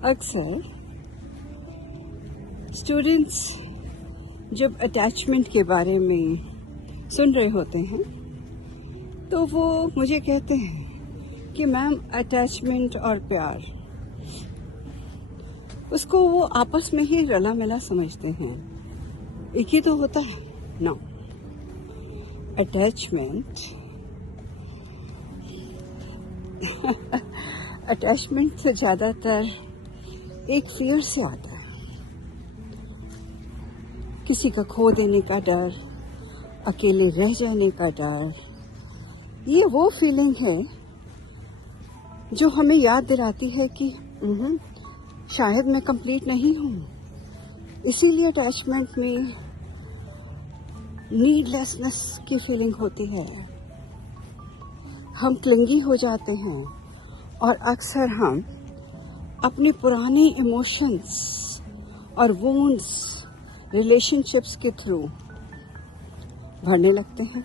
अक्सर स्टूडेंट्स जब अटैचमेंट के बारे में सुन रहे होते हैं तो वो मुझे कहते हैं कि मैम अटैचमेंट और प्यार उसको वो आपस में ही रला मिला समझते हैं, एक ही तो होता है। नो, अटैचमेंट से ज्यादातर एक फियर से आता है, किसी का खो देने का डर, अकेले रह जाने का डर। ये वो फीलिंग है जो हमें याद दिलाती है कि शायद मैं कंप्लीट नहीं हूँ। इसीलिए अटैचमेंट में नीडलेसनेस की फीलिंग होती है, हम क्लिंगी हो जाते हैं और अक्सर हम अपने पुराने इमोशंस और वुंड्स रिलेशनशिप्स के थ्रू भरने लगते हैं।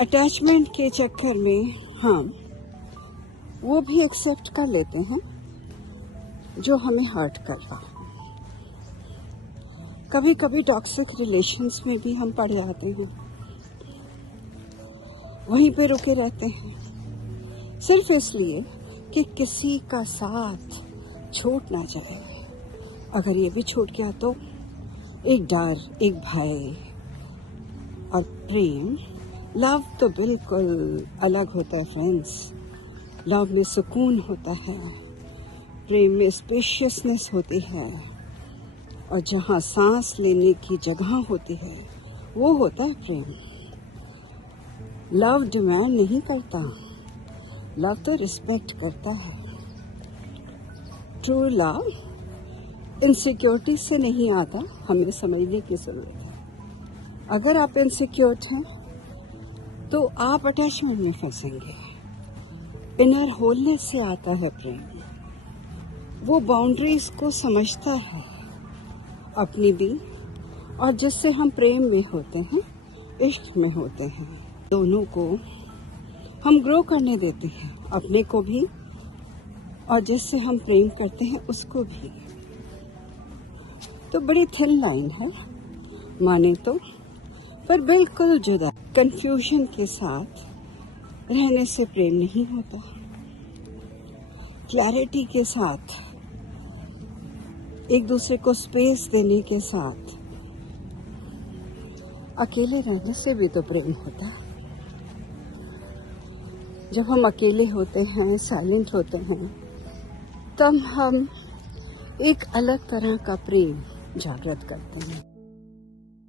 अटैचमेंट के चक्कर में हम वो भी एक्सेप्ट कर लेते हैं जो हमें हर्ट कर रहा है। कभी कभी टॉक्सिक रिलेशंस में भी हम पड़ जाते हैं, वहीं पे रुके रहते हैं सिर्फ इसलिए कि किसी का साथ छूट ना जाए। अगर ये भी छूट गया तो एक डर, एक भय। और प्रेम, लव तो बिल्कुल अलग होता है फ्रेंड्स। लव में सुकून होता है, प्रेम में स्पेशियसनेस होती है, और जहाँ सांस लेने की जगह होती है वो होता है प्रेम। लव डिमांड नहीं करता, लव तो रिस्पेक्ट करता है। ट्रू लव इनसिक्योरिटी से नहीं आता, हमें समझने की जरूरत है। अगर आप इनसिक्योर हैं तो आप अटैचमेंट में फंसेंगे। इनर होलनेस से आता है प्रेम, वो बाउंड्रीज को समझता है अपनी भी, और जिससे हम प्रेम में होते हैं, इश्क में होते हैं, दोनों को हम ग्रो करने देते हैं, अपने को भी और जिससे हम प्रेम करते हैं उसको भी। तो बड़ी थिन लाइन है माने तो, पर बिल्कुल जुदा। कंफ्यूजन के साथ रहने से प्रेम नहीं होता, क्लैरिटी के साथ, एक दूसरे को स्पेस देने के साथ, अकेले रहने से भी तो प्रेम होता। जब हम अकेले होते हैं, साइलेंट होते हैं, तब हम एक अलग तरह का प्रेम जागृत करते हैं।